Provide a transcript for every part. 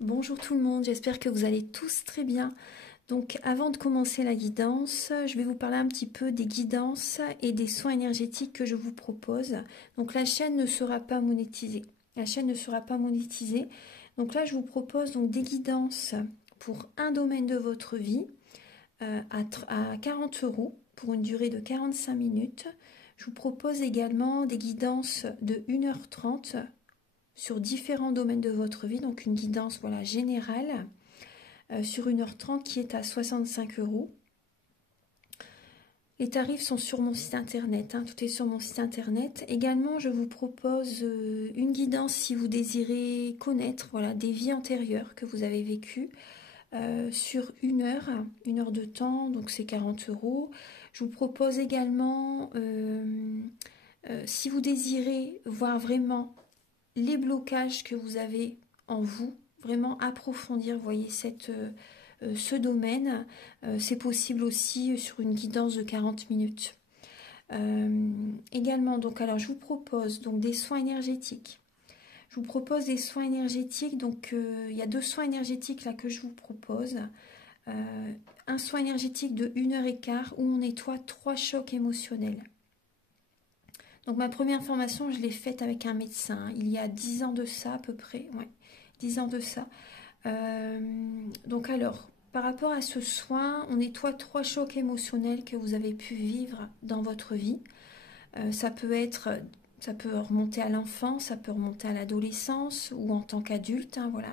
Bonjour tout le monde, j'espère que vous allez tous très bien. Donc avant de commencer la guidance, je vais vous parler un petit peu des guidances et des soins énergétiques que je vous propose. Donc la chaîne ne sera pas monétisée. La chaîne ne sera pas monétisée. Donc là je vous propose donc des guidances pour un domaine de votre vie à 40 € pour une durée de 45 minutes. Je vous propose également des guidances de 1h30 sur différents domaines de votre vie, donc une guidance voilà, générale sur 1h30 qui est à 65 €. Les tarifs sont sur mon site internet, tout est sur mon site internet. Également, je vous propose une guidance si vous désirez connaître voilà, des vies antérieures que vous avez vécues sur une heure de temps, donc c'est 40 €. Je vous propose également, si vous désirez voir vraiment les blocages que vous avez en vous, vraiment approfondir, voyez, ce domaine. C'est possible aussi sur une guidance de 40 minutes. Également, donc, alors je vous propose donc des soins énergétiques. Je vous propose des soins énergétiques, donc il y a 2 soins énergétiques là que je vous propose. Un soin énergétique de 1h15 où on nettoie 3 chocs émotionnels. Donc ma première formation, je l'ai faite avec un médecin, il y a 10 ans de ça à peu près, ouais, 10 ans de ça. Donc alors, par rapport à ce soin, on nettoie 3 chocs émotionnels que vous avez pu vivre dans votre vie. Ça peut remonter à l'enfance, ça peut remonter à l'adolescence ou en tant qu'adulte. Voilà,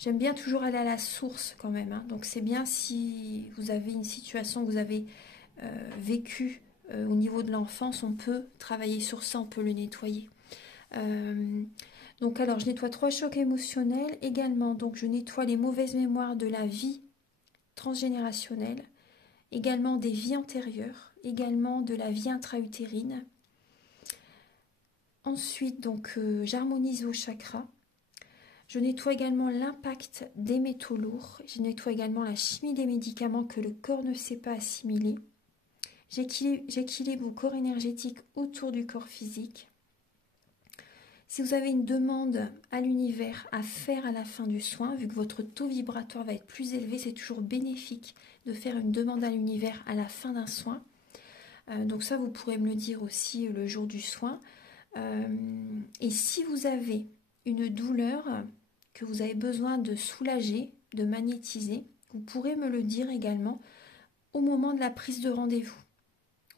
j'aime bien toujours aller à la source quand même. Donc c'est bien si vous avez une situation que vous avez vécue au niveau de l'enfance, on peut travailler sur ça, on peut le nettoyer. Donc alors je nettoie 3 chocs émotionnels également, donc je nettoie les mauvaises mémoires de la vie transgénérationnelle, également des vies antérieures, également de la vie intra-utérine. Ensuite donc j'harmonise vos chakras. Je nettoie également l'impact des métaux lourds, je nettoie également la chimie des médicaments que le corps ne sait pas assimiler. J'équilibre vos corps énergétiques autour du corps physique. Si vous avez une demande à l'univers à faire à la fin du soin, vu que votre taux vibratoire va être plus élevé, c'est toujours bénéfique de faire une demande à l'univers à la fin d'un soin. Donc ça, vous pourrez me le dire aussi le jour du soin. Et si vous avez une douleur que vous avez besoin de soulager, de magnétiser, vous pourrez me le dire également au moment de la prise de rendez-vous.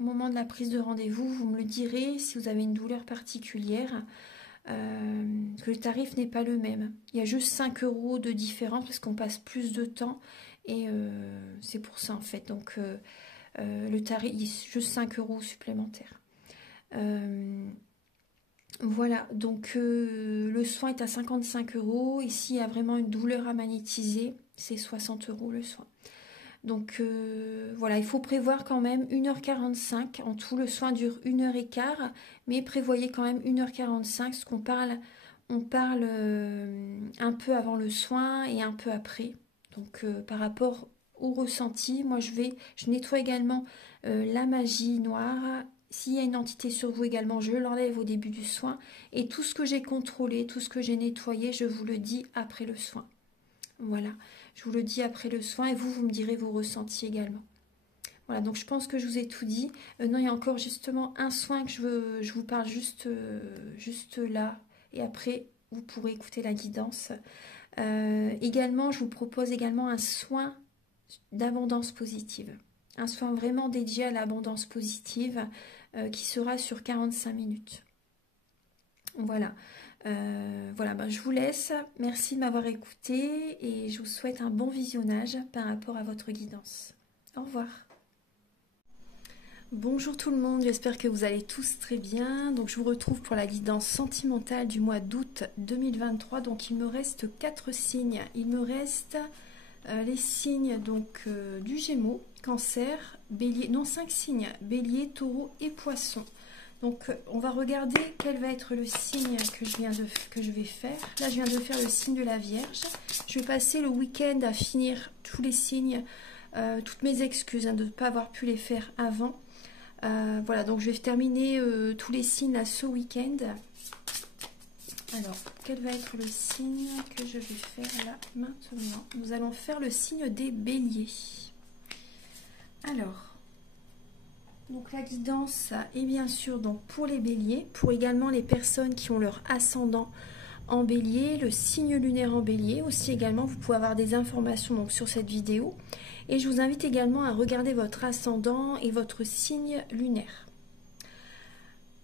Au moment de la prise de rendez-vous, vous me le direz si vous avez une douleur particulière, que le tarif n'est pas le même. Il y a juste 5 € de différence parce qu'on passe plus de temps et c'est pour ça en fait. Donc le tarif, il y a juste 5 € supplémentaires. Voilà, donc le soin est à 55 €. Ici, il y a vraiment une douleur à magnétiser, c'est 60 € le soin. Donc voilà, il faut prévoir quand même 1h45. En tout, le soin dure 1h15, mais prévoyez quand même 1h45, parce qu'on parle, on parle un peu avant le soin et un peu après. Donc par rapport au ressenti, moi je nettoie également la magie noire. S'il y a une entité sur vous également, je l'enlève au début du soin. Et tout ce que j'ai contrôlé, tout ce que j'ai nettoyé, je vous le dis après le soin. Voilà, je vous le dis après le soin et vous me direz vos ressentis également. Voilà, donc je pense que je vous ai tout dit. Non, il y a encore justement un soin que je vous parle juste là. Et après, vous pourrez écouter la guidance. Également, je vous propose également un soin d'abondance positive. Un soin vraiment dédié à l'abondance positive qui sera sur 45 minutes. Voilà. Voilà, je vous laisse. Merci de m'avoir écouté et je vous souhaite un bon visionnage par rapport à votre guidance. Au revoir. Bonjour tout le monde, j'espère que vous allez tous très bien. Donc je vous retrouve pour la guidance sentimentale du mois d'août 2023. Donc il me reste 4 signes. Il me reste les signes donc du Gémeaux, Cancer, Bélier, non 5 signes, Bélier, Taureau et Poisson. Donc on va regarder quel va être le signe que je vais faire. Là je viens de faire le signe de la Vierge. Je vais passer le week-end à finir tous les signes, toutes mes excuses de ne pas avoir pu les faire avant. Voilà, donc je vais terminer tous les signes là ce week-end. Alors, quel va être le signe que je vais faire là maintenant? Nous allons faire le signe des béliers. Alors, donc la guidance est bien sûr donc pour les béliers, pour également les personnes qui ont leur ascendant en bélier, le signe lunaire en bélier. Aussi également, vous pouvez avoir des informations donc, sur cette vidéo. Et je vous invite également à regarder votre ascendant et votre signe lunaire.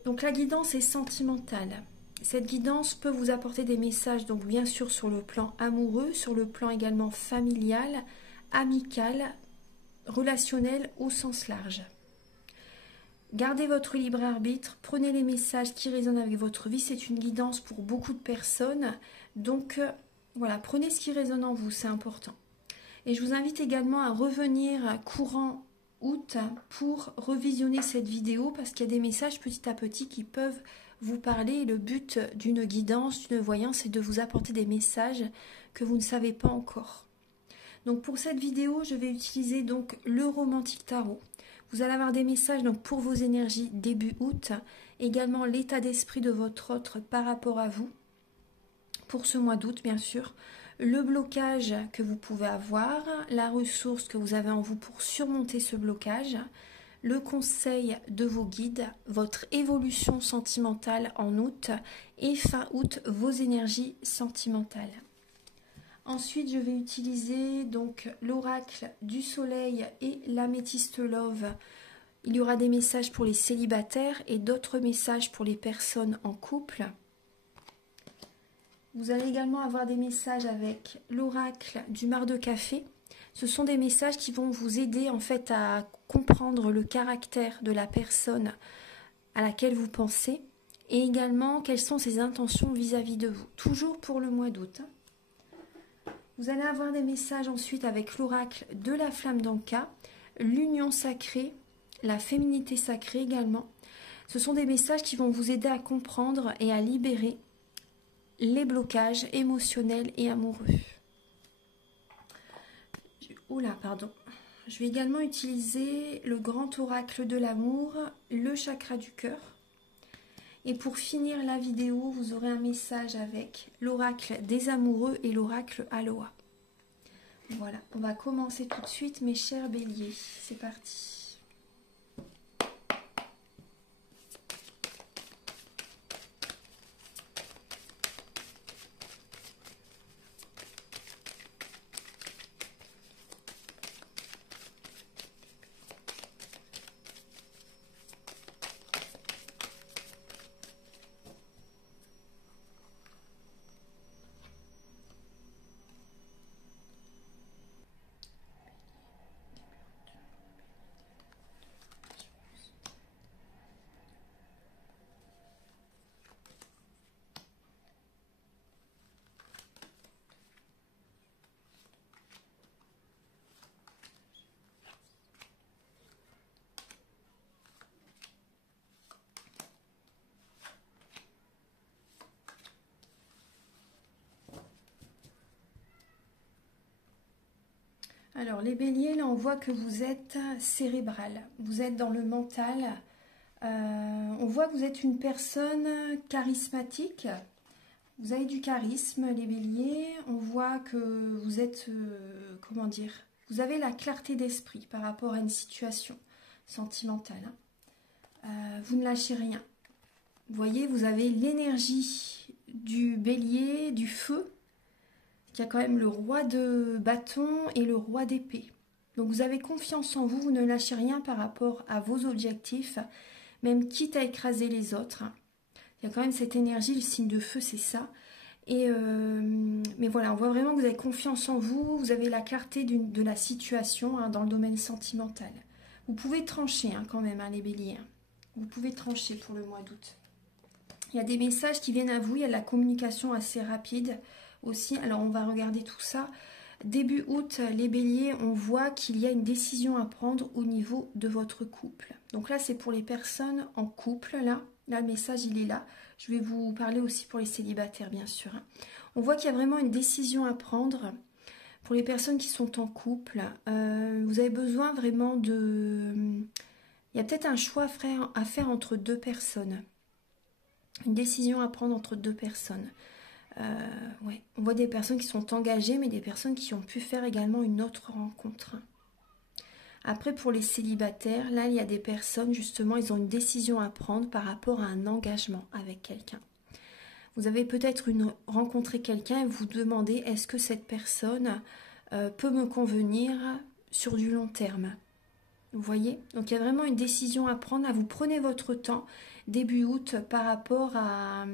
Donc la guidance est sentimentale. Cette guidance peut vous apporter des messages, donc bien sûr sur le plan amoureux, sur le plan également familial, amical, relationnel au sens large. Gardez votre libre arbitre, prenez les messages qui résonnent avec votre vie, c'est une guidance pour beaucoup de personnes, donc voilà, prenez ce qui résonne en vous, c'est important. Et je vous invite également à revenir courant août pour revisionner cette vidéo parce qu'il y a des messages petit à petit qui peuvent vous parler. Et le but d'une guidance, d'une voyance, c'est de vous apporter des messages que vous ne savez pas encore. Donc pour cette vidéo, je vais utiliser donc le Romantique Tarot. Vous allez avoir des messages donc pour vos énergies début août, également l'état d'esprit de votre autre par rapport à vous, pour ce mois d'août bien sûr, le blocage que vous pouvez avoir, la ressource que vous avez en vous pour surmonter ce blocage, le conseil de vos guides, votre évolution sentimentale en août et fin août, vos énergies sentimentales. Ensuite, je vais utiliser donc l'oracle du soleil et l'améthyste love. Il y aura des messages pour les célibataires et d'autres messages pour les personnes en couple. Vous allez également avoir des messages avec l'oracle du mar de café. Ce sont des messages qui vont vous aider en fait à comprendre le caractère de la personne à laquelle vous pensez et également quelles sont ses intentions vis-à-vis de vous. Toujours pour le mois d'août. Vous allez avoir des messages ensuite avec l'oracle de la flamme d'Anka, l'union sacrée, la féminité sacrée également. Ce sont des messages qui vont vous aider à comprendre et à libérer les blocages émotionnels et amoureux. Oula, pardon. Je vais également utiliser le grand oracle de l'amour, le chakra du cœur. Et pour finir la vidéo, vous aurez un message avec l'oracle des amoureux et l'oracle Aloha. Voilà, on va commencer tout de suite mes chers béliers. C'est parti. Alors les béliers, là on voit que vous êtes cérébral, vous êtes dans le mental, on voit que vous êtes une personne charismatique, vous avez du charisme les béliers, on voit que vous êtes, comment dire, vous avez la clarté d'esprit par rapport à une situation sentimentale, vous ne lâchez rien. Vous voyez, vous avez l'énergie du bélier, du feu, il y a quand même le roi de bâton et le roi d'épée. Donc vous avez confiance en vous, vous ne lâchez rien par rapport à vos objectifs, même quitte à écraser les autres. Il y a quand même cette énergie, le signe de feu, c'est ça. Mais voilà, on voit vraiment que vous avez confiance en vous, vous avez la clarté de la situation dans le domaine sentimental. Vous pouvez trancher quand même, les béliers. Vous pouvez trancher pour le mois d'août. Il y a des messages qui viennent à vous, il y a de la communication assez rapide aussi. Alors on va regarder tout ça. Début août, les béliers, on voit qu'il y a une décision à prendre au niveau de votre couple. Donc là, c'est pour les personnes en couple. Là, le message, il est là. Je vais vous parler aussi pour les célibataires, bien sûr. On voit qu'il y a vraiment une décision à prendre pour les personnes qui sont en couple. Vous avez besoin vraiment de... Il y a peut-être un choix à faire entre deux personnes. Une décision à prendre entre deux personnes. Ouais. On voit des personnes qui sont engagées, mais des personnes qui ont pu faire également une autre rencontre. Après, pour les célibataires, là, il y a des personnes, justement, ils ont une décision à prendre par rapport à un engagement avec quelqu'un. Vous avez peut-être rencontré quelqu'un et vous demandez, est-ce que cette personne peut me convenir sur du long terme? Vous voyez? Donc, il y a vraiment une décision à prendre. Là, vous prenez votre temps, début août, par rapport à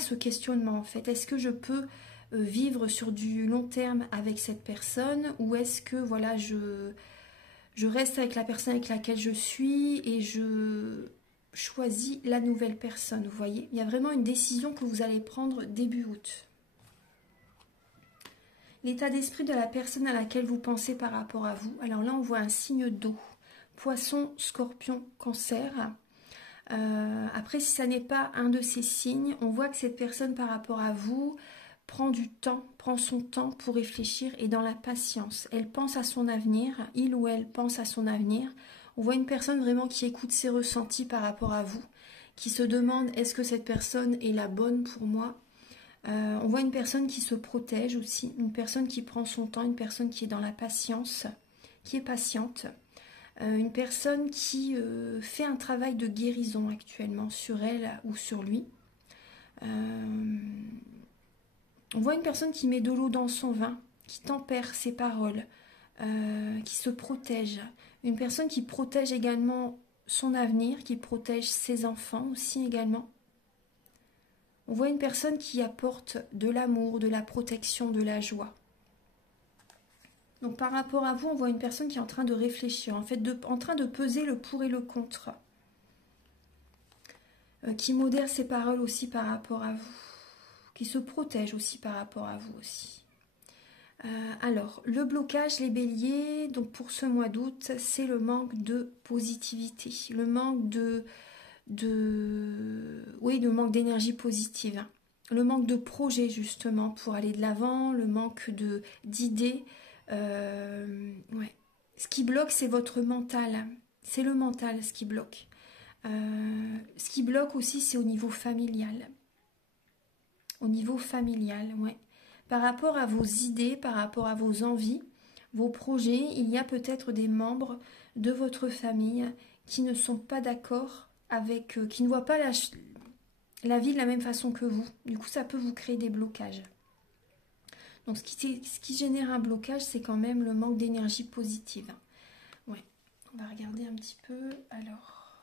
ce questionnement, en fait. Est-ce que je peux vivre sur du long terme avec cette personne, ou est-ce que voilà, je reste avec la personne avec laquelle je suis et je choisis la nouvelle personne, vous voyez? Il y a vraiment une décision que vous allez prendre début août. L'état d'esprit de la personne à laquelle vous pensez par rapport à vous. Alors là, on voit un signe d'eau. Poisson, scorpion, cancer. Après, si ça n'est pas un de ces signes, on voit que cette personne par rapport à vous prend du temps, prend son temps pour réfléchir et dans la patience. Elle pense à son avenir, il ou elle pense à son avenir. On voit une personne vraiment qui écoute ses ressentis par rapport à vous, qui se demande est-ce que cette personne est la bonne pour moi. On voit une personne qui se protège aussi, une personne qui prend son temps, une personne qui est dans la patience, qui est patiente. Une personne qui fait un travail de guérison actuellement sur elle ou sur lui. On voit une personne qui met de l'eau dans son vin, qui tempère ses paroles, qui se protège. Une personne qui protège également son avenir, qui protège ses enfants aussi également. On voit une personne qui apporte de l'amour, de la protection, de la joie. Donc par rapport à vous, on voit une personne qui est en train de réfléchir, en fait, en train de peser le pour et le contre. Qui modère ses paroles aussi par rapport à vous. Qui se protège aussi par rapport à vous aussi. Alors, le blocage, les béliers, donc pour ce mois d'août, c'est le manque de positivité, le manque le manque d'énergie positive, le manque de projet justement pour aller de l'avant, le manque d'idées. Ouais. Ce qui bloque, c'est votre mental, c'est le mental ce qui bloque. Ce qui bloque aussi, c'est au niveau familial. Au niveau familial, ouais. Par rapport à vos idées, par rapport à vos envies, vos projets, il y a peut-être des membres de votre famille qui ne sont pas d'accord avec, qui ne voient pas la vie de la même façon que vous. Du coup, ça peut vous créer des blocages. Donc, ce qui génère un blocage, c'est quand même le manque d'énergie positive. Ouais, on va regarder un petit peu. Alors,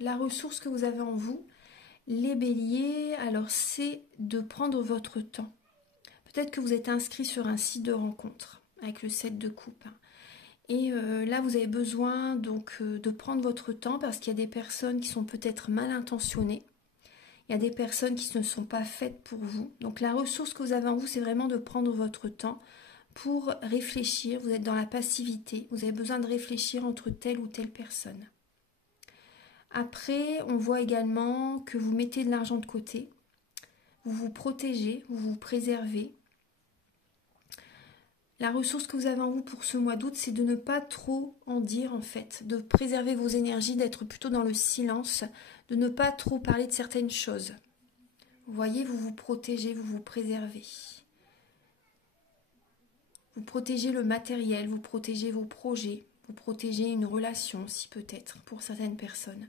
la ressource que vous avez en vous, les béliers, alors c'est de prendre votre temps. Peut-être que vous êtes inscrit sur un site de rencontre avec le 7 de coupe. Et là, vous avez besoin donc de prendre votre temps parce qu'il y a des personnes qui sont peut-être mal intentionnées. Il y a des personnes qui ne sont pas faites pour vous. Donc la ressource que vous avez en vous, c'est vraiment de prendre votre temps pour réfléchir. Vous êtes dans la passivité. Vous avez besoin de réfléchir entre telle ou telle personne. Après, on voit également que vous mettez de l'argent de côté. Vous vous protégez, vous vous préservez. La ressource que vous avez en vous pour ce mois d'août, c'est de ne pas trop en dire en fait, de préserver vos énergies, d'être plutôt dans le silence, de ne pas trop parler de certaines choses. Vous voyez, vous vous protégez, vous vous préservez. Vous protégez le matériel, vous protégez vos projets, vous protégez une relation aussi peut-être pour certaines personnes.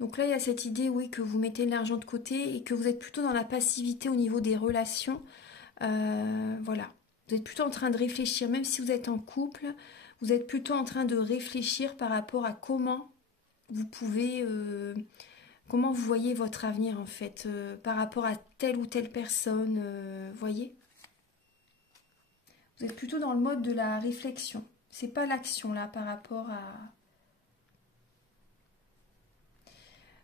Donc là, il y a cette idée, oui, que vous mettez de l'argent de côté et que vous êtes plutôt dans la passivité au niveau des relations. Voilà. Vous êtes plutôt en train de réfléchir, même si vous êtes en couple, vous êtes plutôt en train de réfléchir par rapport à comment vous pouvez, comment vous voyez votre avenir en fait, par rapport à telle ou telle personne, voyez. Vous êtes plutôt dans le mode de la réflexion. C'est pas l'action là par rapport à...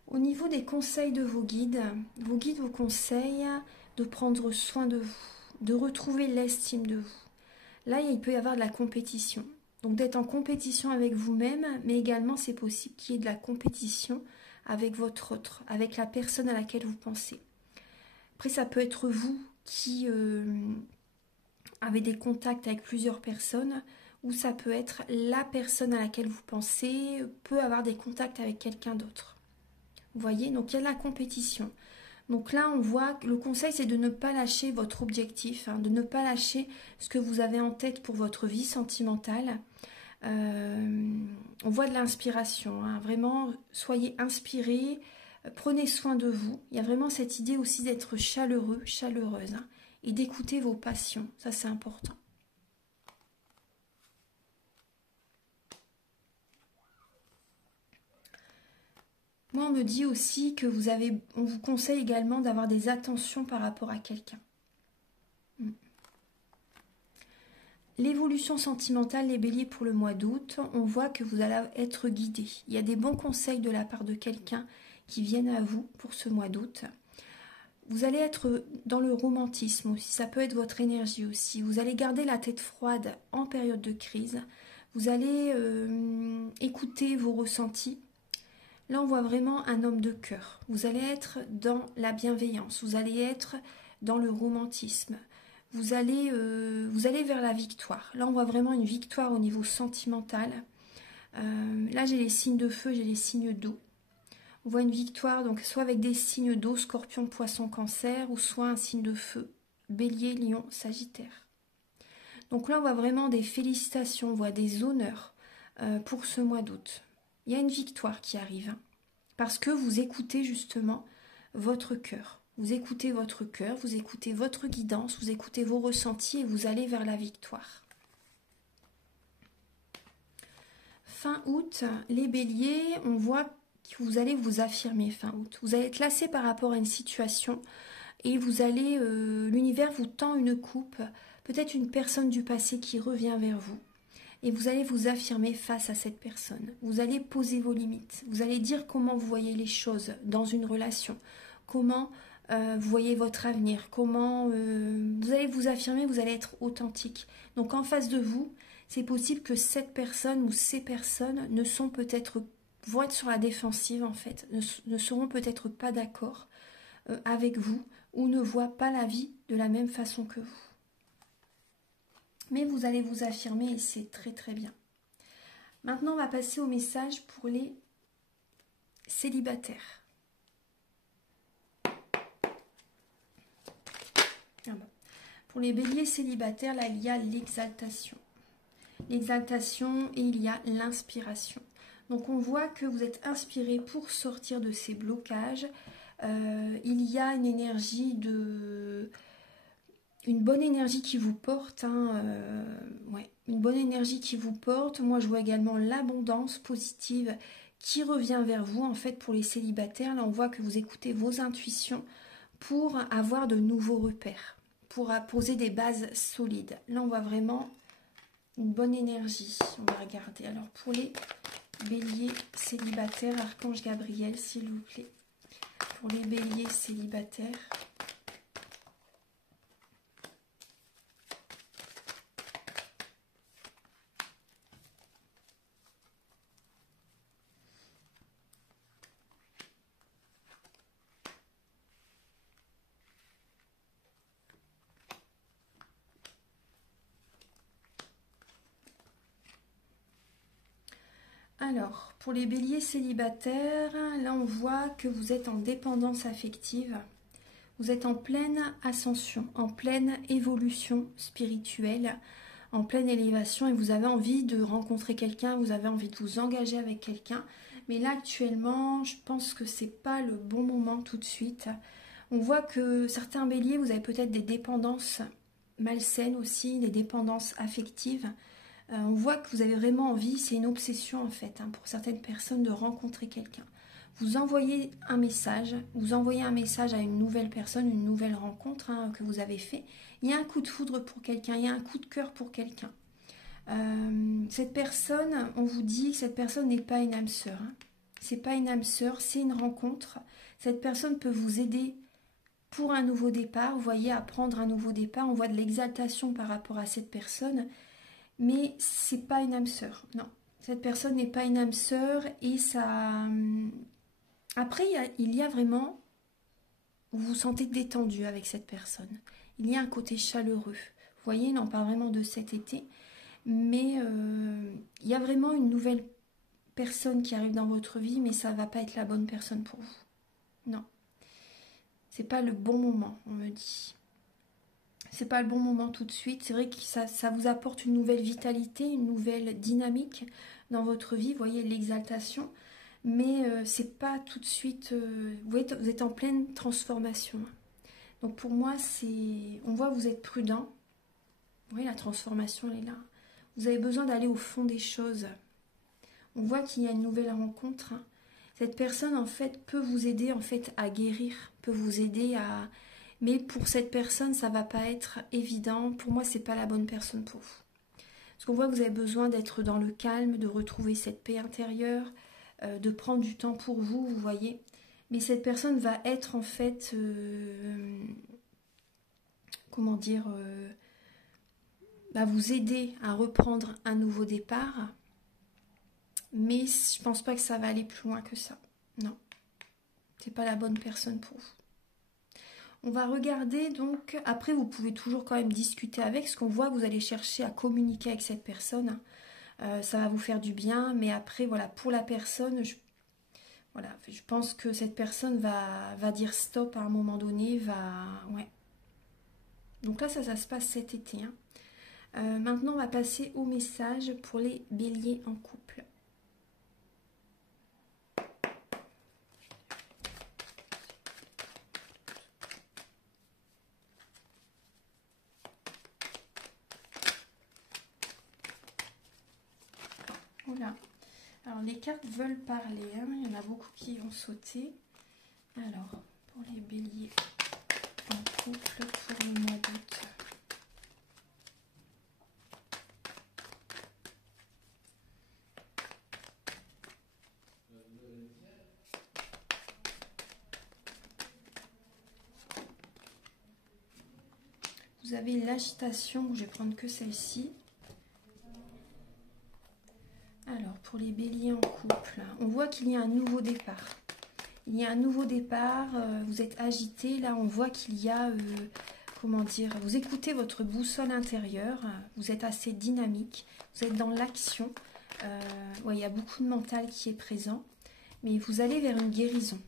Au niveau des conseils de vos guides vous conseillent de prendre soin de vous, de retrouver l'estime de vous. Là, il peut y avoir de la compétition. Donc d'être en compétition avec vous-même, mais également c'est possible qu'il y ait de la compétition avec votre autre, avec la personne à laquelle vous pensez. Après, ça peut être vous qui avez des contacts avec plusieurs personnes, ou ça peut être la personne à laquelle vous pensez peut avoir des contacts avec quelqu'un d'autre. Vous voyez, donc il y a de la compétition. Donc là, on voit que le conseil, c'est de ne pas lâcher votre objectif, hein, de ne pas lâcher ce que vous avez en tête pour votre vie sentimentale. On voit de l'inspiration, hein, vraiment, soyez inspirés, prenez soin de vous. Il y a vraiment cette idée aussi d'être chaleureux, chaleureuse, hein, et d'écouter vos passions, ça c'est important. Moi, on me dit aussi que on vous conseille également d'avoir des attentions par rapport à quelqu'un. L'évolution sentimentale, les béliers pour le mois d'août, on voit que vous allez être guidé. Il y a des bons conseils de la part de quelqu'un qui viennent à vous pour ce mois d'août. Vous allez être dans le romantisme aussi, ça peut être votre énergie aussi. Vous allez garder la tête froide en période de crise. Vous allez écouter vos ressentis. Là, on voit vraiment un homme de cœur. Vous allez être dans la bienveillance, vous allez être dans le romantisme. Vous allez vers la victoire. Là, on voit vraiment une victoire au niveau sentimental. Là, j'ai les signes de feu, j'ai les signes d'eau. On voit une victoire, donc soit avec des signes d'eau, scorpion, poisson, cancer, ou soit un signe de feu, bélier, lion, sagittaire. Donc là, on voit vraiment des félicitations, on voit des honneurs pour ce mois d'août. Il y a une victoire qui arrive, hein, parce que vous écoutez justement votre cœur. Vous écoutez votre cœur, vous écoutez votre guidance, vous écoutez vos ressentis et vous allez vers la victoire. Fin août, les béliers, on voit que vous allez vous affirmer fin août. Vous allez être lassé par rapport à une situation et vous allez, l'univers vous tend une coupe, peut-être une personne du passé qui revient vers vous. Et vous allez vous affirmer face à cette personne. Vous allez poser vos limites. Vous allez dire comment vous voyez les choses dans une relation. Comment vous voyez votre avenir. Comment vous allez vous affirmer, vous allez être authentique. Donc en face de vous, c'est possible que cette personne ou ces personnes vont être sur la défensive en fait. Ne seront peut-être pas d'accord avec vous ou ne voient pas la vie de la même façon que vous. Mais vous allez vous affirmer et c'est très très bien. Maintenant, on va passer au message pour les célibataires. Pour les béliers célibataires, là, il y a l'exaltation. L'exaltation et il y a l'inspiration. Donc, on voit que vous êtes inspiré pour sortir de ces blocages. Il y a une énergie une bonne énergie qui vous porte, hein, une bonne énergie qui vous porte. Moi, je vois également l'abondance positive qui revient vers vous. En fait, pour les célibataires, là, on voit que vous écoutez vos intuitions pour avoir de nouveaux repères, pour poser des bases solides. Là, on voit vraiment une bonne énergie. On va regarder. Alors, pour les béliers célibataires, Archange Gabriel, s'il vous plaît. Pour les béliers célibataires... Alors, pour les béliers célibataires, là on voit que vous êtes en dépendance affective. Vous êtes en pleine ascension, en pleine évolution spirituelle, en pleine élévation et vous avez envie de rencontrer quelqu'un, vous avez envie de vous engager avec quelqu'un. Mais là actuellement, je pense que c'est pas le bon moment tout de suite. On voit que certains béliers, vous avez peut-être des dépendances malsaines aussi, des dépendances affectives. On voit que vous avez vraiment envie, c'est une obsession en fait, hein, pour certaines personnes de rencontrer quelqu'un. Vous envoyez un message à une nouvelle personne, une nouvelle rencontre, hein, que vous avez fait. Il y a un coup de foudre pour quelqu'un, il y a un coup de cœur pour quelqu'un. Cette personne, on vous dit que cette personne n'est pas une âme sœur. Hein. C'est pas une âme sœur, c'est une rencontre. Cette personne peut vous aider pour un nouveau départ. Vous voyez, à prendre un nouveau départ. On voit de l'exaltation par rapport à cette personne. Mais c'est pas une âme sœur, non. Cette personne n'est pas une âme sœur et ça... Après, il y a vraiment... Vous vous sentez détendu avec cette personne. Il y a un côté chaleureux. Vous voyez, on parle vraiment de cet été. Mais il y a vraiment une nouvelle personne qui arrive dans votre vie, mais ça ne va pas être la bonne personne pour vous. Non, c'est pas le bon moment, on me dit. C'est pas le bon moment tout de suite. C'est vrai que ça vous apporte une nouvelle vitalité, une nouvelle dynamique dans votre vie. Vous voyez l'exaltation. Mais c'est pas tout de suite. Vous voyez, vous êtes en pleine transformation. Donc pour moi, on voit que vous êtes prudent. Vous voyez, la transformation, elle est là. Vous avez besoin d'aller au fond des choses. On voit qu'il y a une nouvelle rencontre. Cette personne, en fait, peut vous aider en fait à guérir, peut vous aider à... Mais pour cette personne, ça va pas être évident. Pour moi, c'est pas la bonne personne pour vous. Parce qu'on voit que vous avez besoin d'être dans le calme, de retrouver cette paix intérieure, de prendre du temps pour vous, vous voyez. Mais cette personne va être en fait... comment dire va vous aider à reprendre un nouveau départ. Mais je pense pas que ça va aller plus loin que ça. Non. C'est pas la bonne personne pour vous. On va regarder donc, après vous pouvez toujours quand même discuter avec, ce qu'on voit, vous allez chercher à communiquer avec cette personne, ça va vous faire du bien, mais après voilà, pour la personne, je pense que cette personne va dire stop à un moment donné, ouais. Donc là ça se passe cet été. Maintenant on va passer au message pour les béliers en couple. Voilà. Alors les cartes veulent parler, il y en a beaucoup qui ont sauté. Alors, pour les béliers en couple pour le mois d'août. Vous avez l'agitation, je vais prendre que celle-ci. Alors, pour les béliers en couple, on voit qu'il y a un nouveau départ. Il y a un nouveau départ, vous êtes agité. Là, on voit qu'il y a, comment dire, vous écoutez votre boussole intérieure, vous êtes assez dynamique, vous êtes dans l'action. Ouais, il y a beaucoup de mental qui est présent, mais vous allez vers une guérison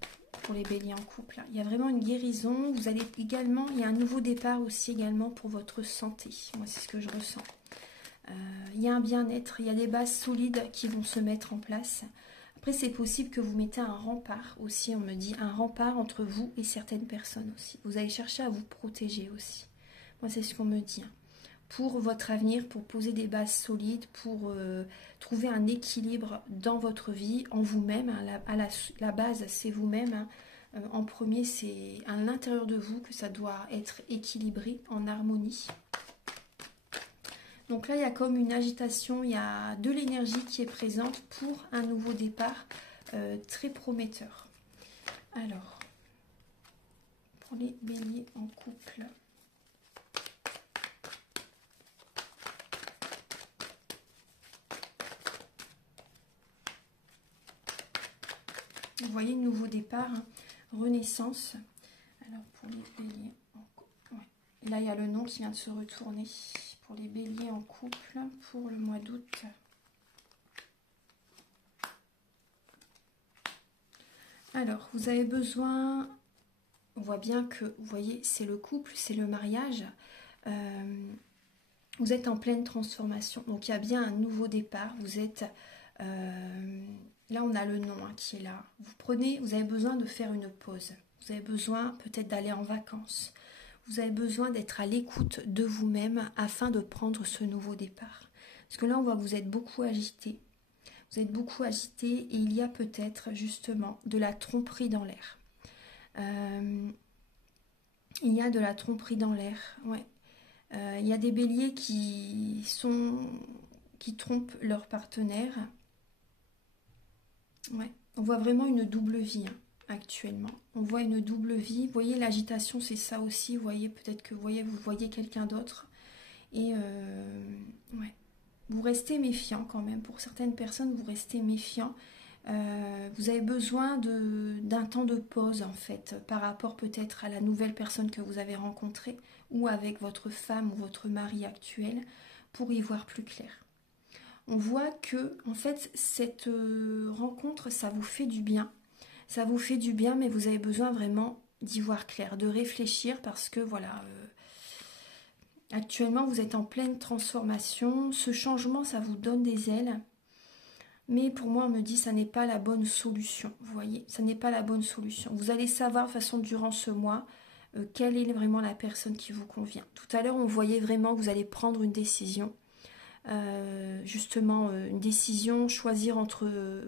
pour les béliers en couple. Il y a vraiment une guérison. Vous allez également, il y a un nouveau départ aussi également pour votre santé. Moi, c'est ce que je ressens. Il y a un bien-être, il y a des bases solides qui vont se mettre en place. Après, c'est possible que vous mettez un rempart aussi, on me dit, un rempart entre vous et certaines personnes aussi. Vous allez chercher à vous protéger aussi. Moi, c'est ce qu'on me dit. Pour votre avenir, pour poser des bases solides, pour trouver un équilibre dans votre vie, en vous-même. La base, c'est vous-même. En premier, c'est à l'intérieur de vous que ça doit être équilibré, en harmonie. Donc là, il y a comme une agitation, il y a de l'énergie qui est présente pour un nouveau départ très prometteur. Alors, pour les béliers en couple. Vous voyez, nouveau départ, renaissance. Alors, pour les béliers en couple. Ouais. Là, il y a le nom qui vient de se retourner. Pour les béliers en couple, pour le mois d'août. Alors, vous avez besoin, on voit bien que, vous voyez, c'est le couple, c'est le mariage. Vous êtes en pleine transformation, donc il y a bien un nouveau départ. Vous êtes, là on a le nom qui est là. Vous avez besoin de faire une pause. Vous avez besoin peut-être d'aller en vacances. Vous avez besoin d'être à l'écoute de vous-même afin de prendre ce nouveau départ. Parce que là, on voit que vous êtes beaucoup agité. Vous êtes beaucoup agité et il y a peut-être justement de la tromperie dans l'air. Il y a de la tromperie dans l'air, ouais. Il y a des béliers qui trompent leur partenaire. Ouais. On voit vraiment une double vie. Actuellement, on voit une double vie. Vous voyez, l'agitation, c'est ça aussi. Vous voyez, peut-être que vous voyez quelqu'un d'autre. Et ouais, vous restez méfiant quand même. Pour certaines personnes, vous restez méfiant. Vous avez besoin d'un temps de pause, en fait, par rapport peut-être à la nouvelle personne que vous avez rencontrée ou avec votre femme ou votre mari actuel pour y voir plus clair. On voit que, en fait, cette rencontre, ça vous fait du bien. Ça vous fait du bien, mais vous avez besoin vraiment d'y voir clair, de réfléchir parce que voilà, actuellement vous êtes en pleine transformation. Ce changement, ça vous donne des ailes. Mais pour moi, on me dit que ça n'est pas la bonne solution. Vous voyez, ça n'est pas la bonne solution. Vous allez savoir, de toute façon, durant ce mois, quelle est vraiment la personne qui vous convient. Tout à l'heure, on voyait vraiment que vous allez prendre une décision. Justement, une décision, choisir entre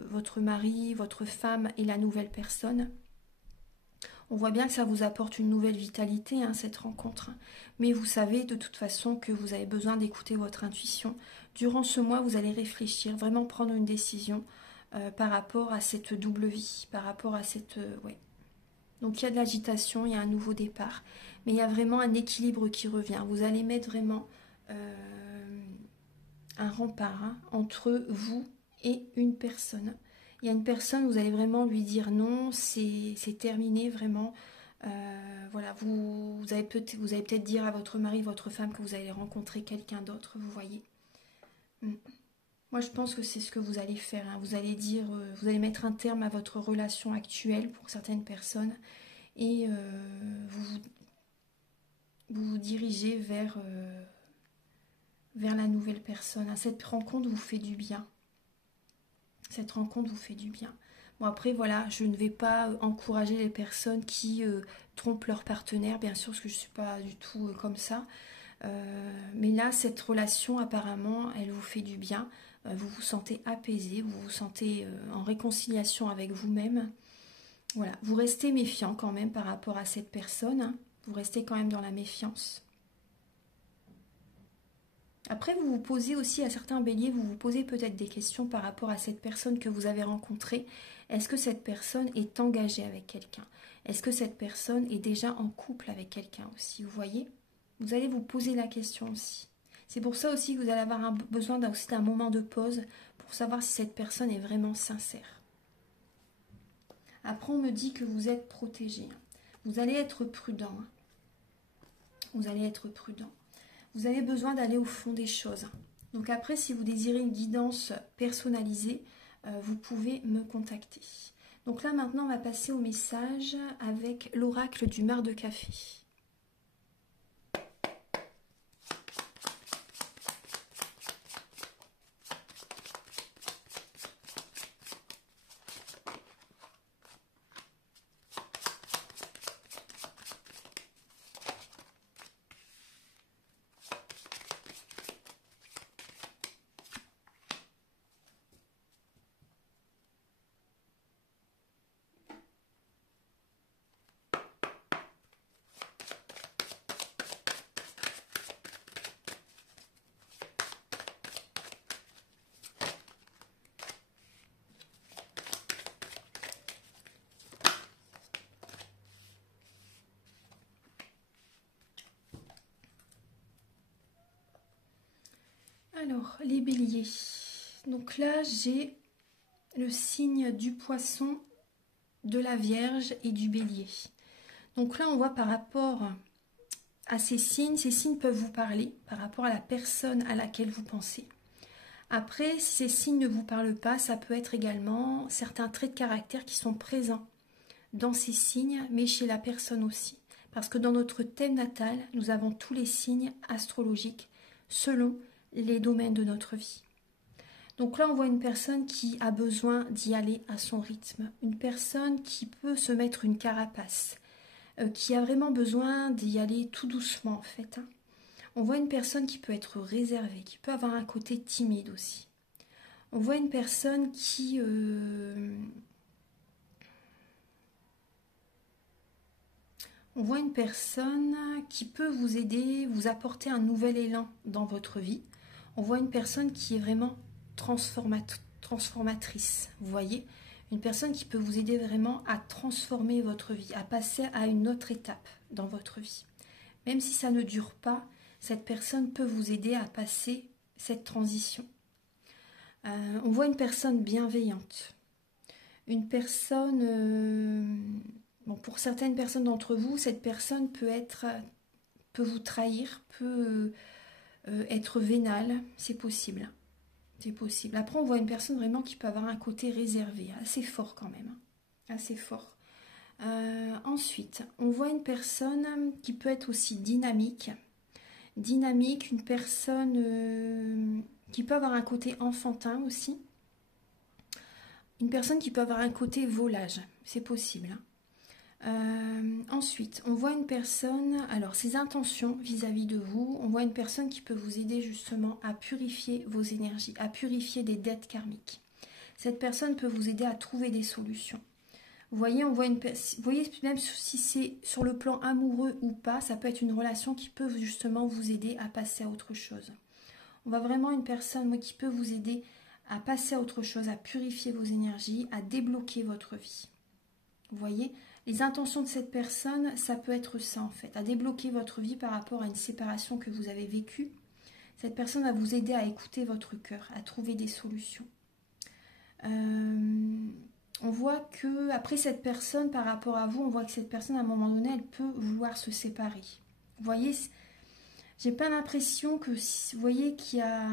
votre mari, votre femme et la nouvelle personne. On voit bien que ça vous apporte une nouvelle vitalité, hein, cette rencontre. Mais vous savez de toute façon que vous avez besoin d'écouter votre intuition. Durant ce mois, vous allez réfléchir, vraiment prendre une décision par rapport à cette double vie, par rapport à cette... ouais. Donc il y a de l'agitation, il y a un nouveau départ. Mais il y a vraiment un équilibre qui revient. Vous allez mettre vraiment un rempart, hein, entre vous et une personne. Il y a une personne, vous allez vraiment lui dire non, c'est terminé vraiment. Voilà, vous allez peut-être dire à votre mari, votre femme que vous allez rencontrer quelqu'un d'autre, vous voyez. Moi, je pense que c'est ce que vous allez faire, hein. Vous allez dire, vous allez mettre un terme à votre relation actuelle pour certaines personnes et vous dirigez vers la nouvelle personne. Cette rencontre vous fait du bien. Cette rencontre vous fait du bien. Bon, après, voilà, je ne vais pas encourager les personnes qui trompent leur partenaire, bien sûr, parce que je ne suis pas du tout comme ça. Mais là, cette relation, apparemment, elle vous fait du bien. Vous vous sentez apaisé, vous vous sentez en réconciliation avec vous-même. Voilà, vous restez méfiant quand même par rapport à cette personne, hein. Vous restez quand même dans la méfiance. Après, vous vous posez aussi à certains béliers, vous vous posez peut-être des questions par rapport à cette personne que vous avez rencontrée. Est-ce que cette personne est engagée avec quelqu'un? Est-ce que cette personne est déjà en couple avec quelqu'un aussi? Vous voyez? Vous allez vous poser la question aussi. C'est pour ça aussi que vous allez avoir besoin aussi d'un moment de pause pour savoir si cette personne est vraiment sincère. Après, on me dit que vous êtes protégé. Vous allez être prudent. Vous allez être prudent. Vous avez besoin d'aller au fond des choses. Donc après, si vous désirez une guidance personnalisée, vous pouvez me contacter. Donc là, maintenant, on va passer au message avec l'oracle du mar de café. Alors, les béliers. Donc là, j'ai le signe du poisson, de la Vierge et du bélier. Donc là, on voit par rapport à ces signes peuvent vous parler par rapport à la personne à laquelle vous pensez. Après, si ces signes ne vous parlent pas, ça peut être également certains traits de caractère qui sont présents dans ces signes, mais chez la personne aussi. Parce que dans notre thème natal, nous avons tous les signes astrologiques selon les domaines de notre vie. Donc là, on voit une personne qui a besoin d'y aller à son rythme, une personne qui peut se mettre une carapace, qui a vraiment besoin d'y aller tout doucement en fait, hein. On voit une personne qui peut être réservée, qui peut avoir un côté timide aussi. On voit une personne qui... On voit une personne qui peut vous aider, vous apporter un nouvel élan dans votre vie. On voit une personne qui est vraiment transformatrice, vous voyez, une personne qui peut vous aider vraiment à transformer votre vie, à passer à une autre étape dans votre vie. Même si ça ne dure pas, cette personne peut vous aider à passer cette transition. On voit une personne bienveillante, une personne... bon, pour certaines personnes d'entre vous, cette personne peut vous trahir, peut être vénale, c'est possible. C'est possible. Après, on voit une personne vraiment qui peut avoir un côté réservé, assez fort quand même. assez fort. Ensuite, on voit une personne qui peut être aussi dynamique. Dynamique, une personne qui peut avoir un côté enfantin aussi. Une personne qui peut avoir un côté volage, c'est possible. Ensuite, on voit une personne, alors ses intentions vis-à-vis de vous, on voit une personne qui peut vous aider justement à purifier vos énergies, à purifier des dettes karmiques. Cette personne peut vous aider à trouver des solutions. Vous voyez, on voit une, vous voyez, même si c'est sur le plan amoureux ou pas, ça peut être une relation qui peut justement vous aider à passer à autre chose. On voit vraiment une personne qui peut vous aider à passer à autre chose, à purifier vos énergies, à débloquer votre vie. Vous voyez, les intentions de cette personne, ça peut être ça en fait, à débloquer votre vie par rapport à une séparation que vous avez vécue. Cette personne va vous aider à écouter votre cœur, à trouver des solutions. On voit que après cette personne, par rapport à vous, on voit que cette personne, à un moment donné, elle peut vouloir se séparer. Vous voyez, j'ai pas l'impression que, vous voyez, qu'il y a...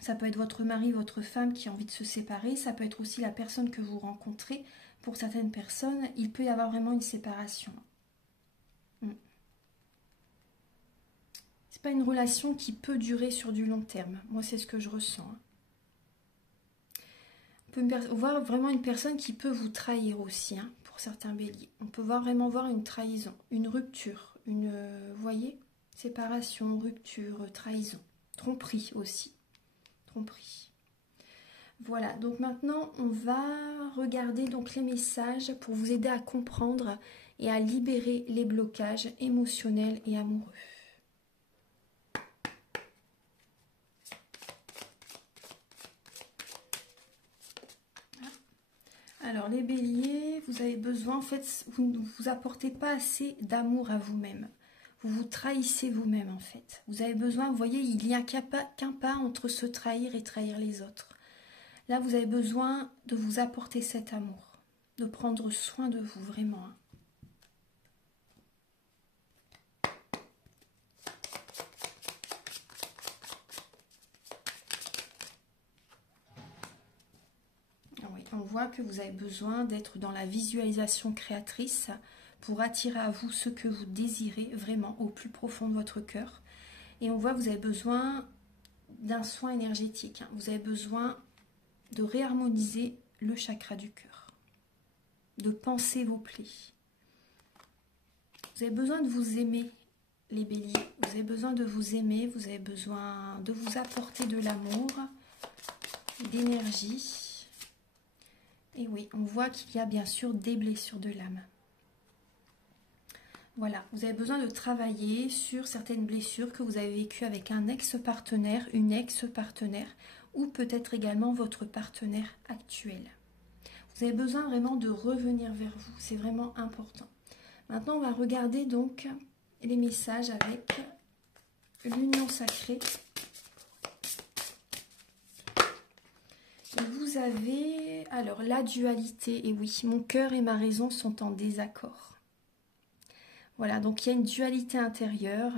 Ça peut être votre mari, votre femme qui a envie de se séparer. Ça peut être aussi la personne que vous rencontrez. Pour certaines personnes, il peut y avoir vraiment une séparation. C'est pas une relation qui peut durer sur du long terme. Moi, c'est ce que je ressens. On peut voir vraiment une personne qui peut vous trahir aussi, pour certains béliers. On peut vraiment voir une trahison, une rupture, une, vous voyez, séparation, rupture, trahison, tromperie aussi. Tromperie. Voilà, donc maintenant on va regarder donc les messages pour vous aider à comprendre et à libérer les blocages émotionnels et amoureux. Alors les béliers, vous avez besoin, en fait, vous ne vous apportez pas assez d'amour à vous-même. Vous vous trahissez vous-même en fait. Vous avez besoin, vous voyez, il n'y a qu'un pas entre se trahir et trahir les autres. Là, vous avez besoin de vous apporter cet amour, de prendre soin de vous vraiment. Oui, on voit que vous avez besoin d'être dans la visualisation créatrice pour attirer à vous ce que vous désirez vraiment au plus profond de votre cœur. Et on voit que vous avez besoin d'un soin énergétique. Vous avez besoin de réharmoniser le chakra du cœur, de penser vos plaies. Vous avez besoin de vous aimer, les béliers. Vous avez besoin de vous aimer, vous avez besoin de vous apporter de l'amour, d'énergie. Et oui, on voit qu'il y a bien sûr des blessures de l'âme. Voilà, vous avez besoin de travailler sur certaines blessures que vous avez vécues avec un ex-partenaire, une ex-partenaire, ou peut-être également votre partenaire actuel. Vous avez besoin vraiment de revenir vers vous, c'est vraiment important. Maintenant, on va regarder donc les messages avec l'union sacrée. Et vous avez, alors, la dualité, et oui, mon cœur et ma raison sont en désaccord. Voilà, donc il y a une dualité intérieure.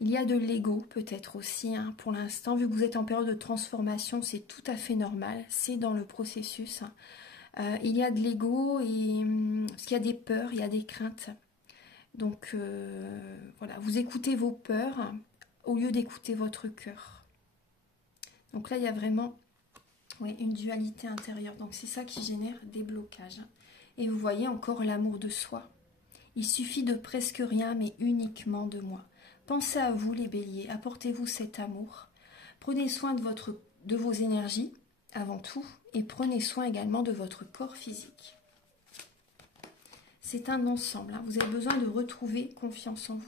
Il y a de l'ego peut-être aussi, pour l'instant. Vu que vous êtes en période de transformation, c'est tout à fait normal. C'est dans le processus. Il y a de l'ego, parce qu'il y a des peurs, il y a des craintes. Donc voilà, vous écoutez vos peurs au lieu d'écouter votre cœur. Donc là, il y a vraiment une dualité intérieure. Donc c'est ça qui génère des blocages. Et vous voyez encore l'amour de soi. Il suffit de presque rien, mais uniquement de moi. Pensez à vous, les béliers. Apportez-vous cet amour. Prenez soin de vos énergies, avant tout, et prenez soin également de votre corps physique. C'est un ensemble. Vous avez besoin de retrouver confiance en vous.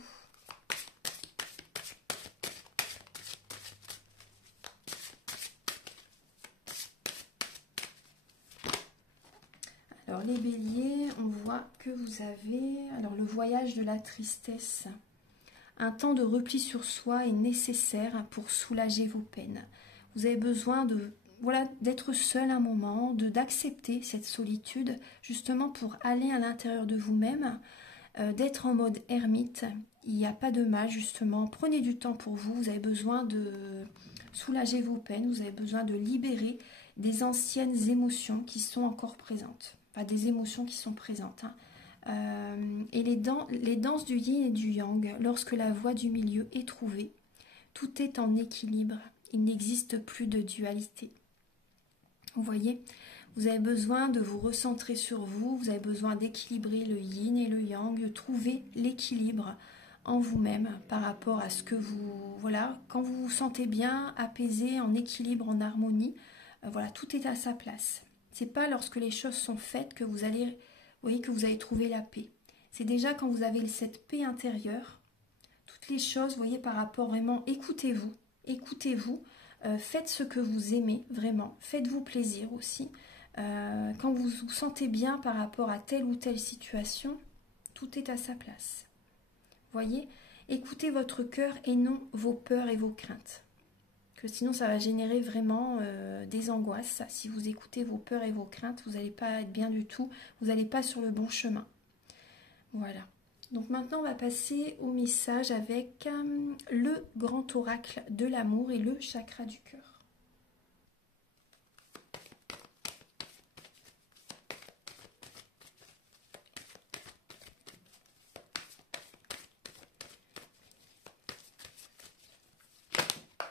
Alors les béliers, on voit que vous avez le voyage de la tristesse. Un temps de repli sur soi est nécessaire pour soulager vos peines. Vous avez besoin d'être seul un moment, d'accepter cette solitude, justement pour aller à l'intérieur de vous-même, d'être en mode ermite. Il n'y a pas de mal, justement. Prenez du temps pour vous. Vous avez besoin de soulager vos peines. Vous avez besoin de libérer des anciennes émotions qui sont encore présentes. enfin des émotions qui sont présentes. Hein. Et les danses du yin et du yang, lorsque la voie du milieu est trouvée, tout est en équilibre. Il n'existe plus de dualité. Vous voyez, vous avez besoin de vous recentrer sur vous, vous avez besoin d'équilibrer le yin et le yang, de trouver l'équilibre en vous-même par rapport à ce que vous... Voilà, quand vous vous sentez bien, apaisé, en équilibre, en harmonie, voilà, tout est à sa place. C'est pas lorsque les choses sont faites que vous allez, vous voyez, que vous allez trouver la paix. C'est déjà quand vous avez cette paix intérieure, toutes les choses, vous voyez, par rapport vraiment, écoutez-vous, faites ce que vous aimez vraiment, faites-vous plaisir aussi. Quand vous vous sentez bien par rapport à telle ou telle situation, tout est à sa place. Voyez, écoutez votre cœur et non vos peurs et vos craintes. Que sinon ça va générer vraiment des angoisses. Si vous écoutez vos peurs et vos craintes, vous n'allez pas être bien du tout, vous n'allez pas sur le bon chemin. Voilà. Donc maintenant on va passer au message avec le grand oracle de l'amour et le chakra du cœur.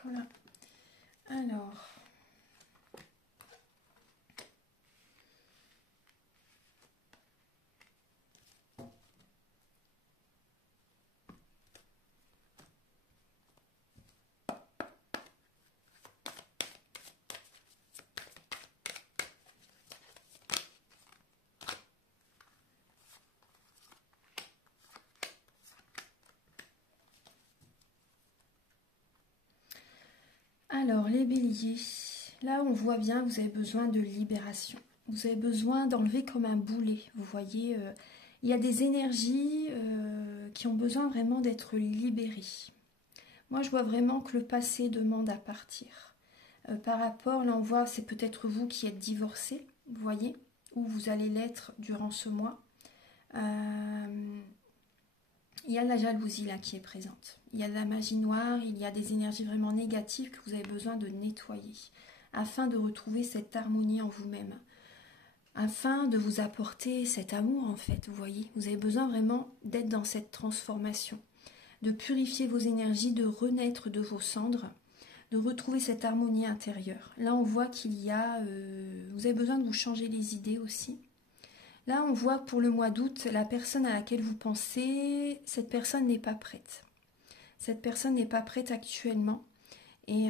Voilà. Alors, les béliers, là on voit bien que vous avez besoin de libération. Vous avez besoin d'enlever comme un boulet. Vous voyez, il y a des énergies qui ont besoin vraiment d'être libérées. Moi je vois vraiment que le passé demande à partir. Par rapport, là on voit, c'est peut-être vous qui êtes divorcé, vous voyez, ou vous allez l'être durant ce mois. Il y a de la jalousie là qui est présente. Il y a de la magie noire, il y a des énergies vraiment négatives que vous avez besoin de nettoyer afin de retrouver cette harmonie en vous-même, afin de vous apporter cet amour en fait, vous voyez. Vous avez besoin vraiment d'être dans cette transformation, de purifier vos énergies, de renaître de vos cendres, de retrouver cette harmonie intérieure. Là on voit qu'il y a, vous avez besoin de vous changer les idées aussi. Là, on voit pour le mois d'août, la personne à laquelle vous pensez, cette personne n'est pas prête. Cette personne n'est pas prête actuellement. Et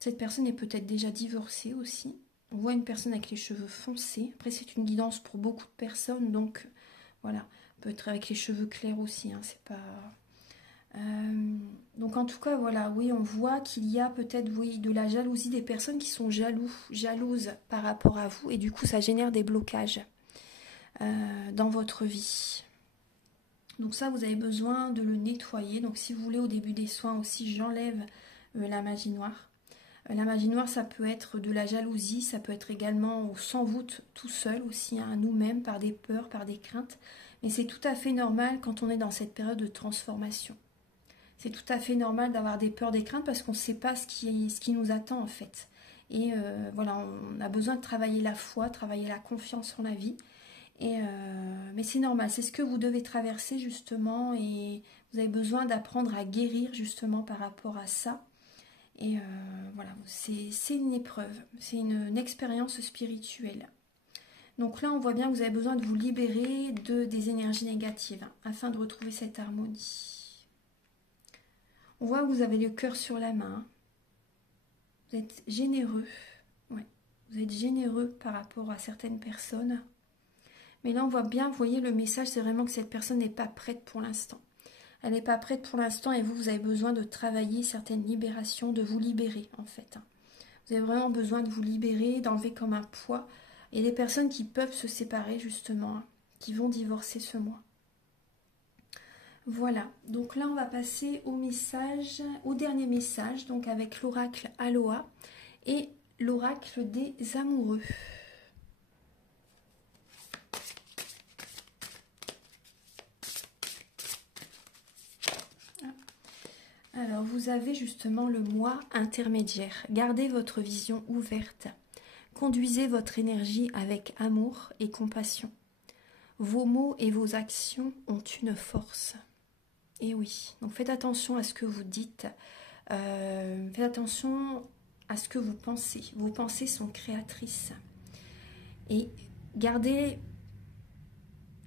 cette personne est peut-être déjà divorcée aussi. On voit une personne avec les cheveux foncés. Après, c'est une guidance pour beaucoup de personnes. Donc, voilà. Peut-être avec les cheveux clairs aussi. Hein, c'est pas... donc en tout cas voilà, oui, on voit qu'il y a peut-être, oui, de la jalousie, des personnes qui sont jalouses par rapport à vous, et du coup ça génère des blocages dans votre vie. Donc ça vous avez besoin de le nettoyer. Donc si vous voulez, au début des soins aussi, j'enlève la magie noire. La magie noire, ça peut être de la jalousie, ça peut être également, on s'envoûte tout seul aussi, hein, à nous-mêmes, par des peurs, par des craintes, mais c'est tout à fait normal quand on est dans cette période de transformation. C'est tout à fait normal d'avoir des peurs, des craintes, parce qu'on ne sait pas ce qui nous attend en fait. Et voilà, on a besoin de travailler la foi, travailler la confiance en la vie. Mais c'est normal, c'est ce que vous devez traverser justement, et vous avez besoin d'apprendre à guérir justement par rapport à ça. Et voilà, c'est une épreuve, c'est une expérience spirituelle. Donc là, on voit bien que vous avez besoin de vous libérer des énergies négatives, hein, afin de retrouver cette harmonie. On voit que vous avez le cœur sur la main. Vous êtes généreux. Ouais. Vous êtes généreux par rapport à certaines personnes. Mais là, on voit bien, vous voyez, le message, c'est vraiment que cette personne n'est pas prête pour l'instant. Elle n'est pas prête pour l'instant, et vous avez besoin de travailler certaines libérations, de vous libérer, en fait. Vous avez vraiment besoin de vous libérer, d'enlever comme un poids. Et des personnes qui peuvent se séparer, justement, hein, qui vont divorcer ce mois. Voilà, donc là on va passer au message, au dernier message, donc avec l'oracle Aloha et l'oracle des amoureux. Alors vous avez justement le mois intermédiaire. Gardez votre vision ouverte. conduisez votre énergie avec amour et compassion. Vos mots et vos actions ont une force. Et oui, donc faites attention à ce que vous dites. Faites attention à ce que vous pensez. Vos pensées sont créatrices. Et gardez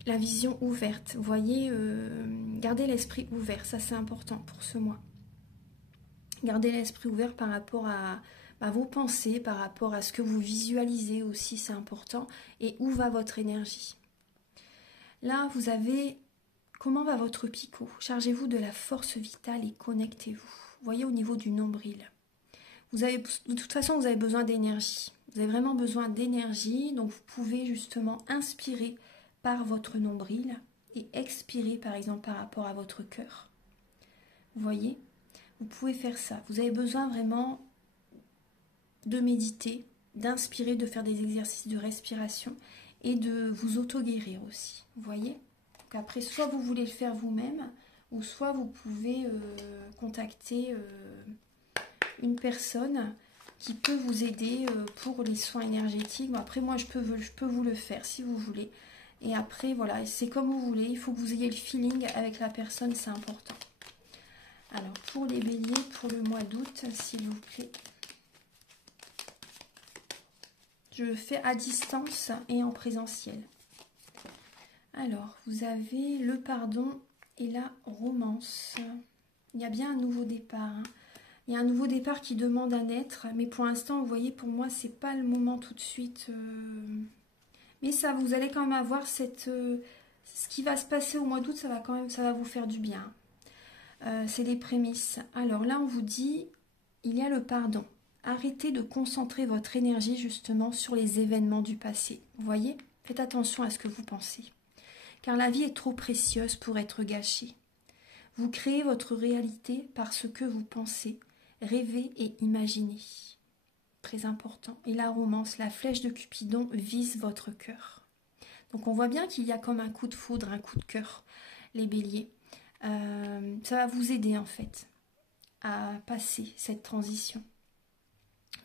la vision ouverte. Vous voyez, gardez l'esprit ouvert. Ça, c'est important pour ce mois. Gardez l'esprit ouvert par rapport à vos pensées, par rapport à ce que vous visualisez aussi, c'est important. Et où va votre énergie? Là, vous avez... Comment va votre picot? Chargez-vous de la force vitale et connectez-vous. Voyez au niveau du nombril. De toute façon, vous avez besoin d'énergie. Vous avez vraiment besoin d'énergie. Donc, vous pouvez justement inspirer par votre nombril et expirer, par exemple, par rapport à votre cœur. Vous voyez? Vous pouvez faire ça. Vous avez besoin vraiment de méditer, d'inspirer, de faire des exercices de respiration et de vous auto-guérir aussi. Vous voyez? Donc après, soit vous voulez le faire vous-même, ou soit vous pouvez contacter une personne qui peut vous aider pour les soins énergétiques. Bon, après, moi, je peux vous le faire si vous voulez. Et après, voilà, c'est comme vous voulez. Il faut que vous ayez le feeling avec la personne, c'est important. Alors, pour les béliers, pour le mois d'août, s'il vous plaît. Je le fais à distance et en présentiel. Alors, vous avez le pardon et la romance. Il y a bien un nouveau départ. Hein. Il y a un nouveau départ qui demande à naître. Mais pour l'instant, vous voyez, pour moi, c'est pas le moment tout de suite. Mais ça, vous allez quand même avoir cette... ce qui va se passer au mois d'août, ça va vous faire du bien. C'est les prémices. Alors là, on vous dit, il y a le pardon. Arrêtez de concentrer votre énergie justement sur les événements du passé. Vous voyez? Faites attention à ce que vous pensez. Car la vie est trop précieuse pour être gâchée. Vous créez votre réalité par ce que vous pensez, rêvez et imaginez. Très important. Et la romance, la flèche de Cupidon vise votre cœur. Donc on voit bien qu'il y a comme un coup de foudre, un coup de cœur, les béliers. Ça va vous aider en fait à passer cette transition.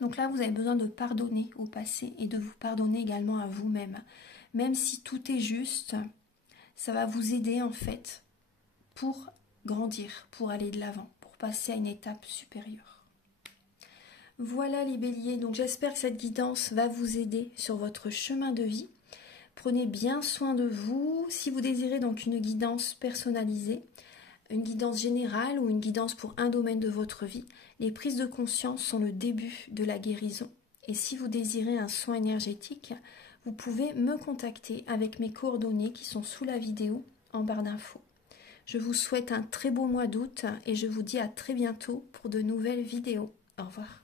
Donc là, vous avez besoin de pardonner au passé et de vous pardonner également à vous-même. Même si tout est juste, ça va vous aider en fait pour grandir, pour aller de l'avant, pour passer à une étape supérieure. Voilà les béliers, donc j'espère que cette guidance va vous aider sur votre chemin de vie. Prenez bien soin de vous. Si vous désirez donc une guidance personnalisée, une guidance générale ou une guidance pour un domaine de votre vie, les prises de conscience sont le début de la guérison. Et si vous désirez un soin énergétique, vous pouvez me contacter avec mes coordonnées qui sont sous la vidéo en barre d'infos. Je vous souhaite un très beau mois d'août et je vous dis à très bientôt pour de nouvelles vidéos. Au revoir.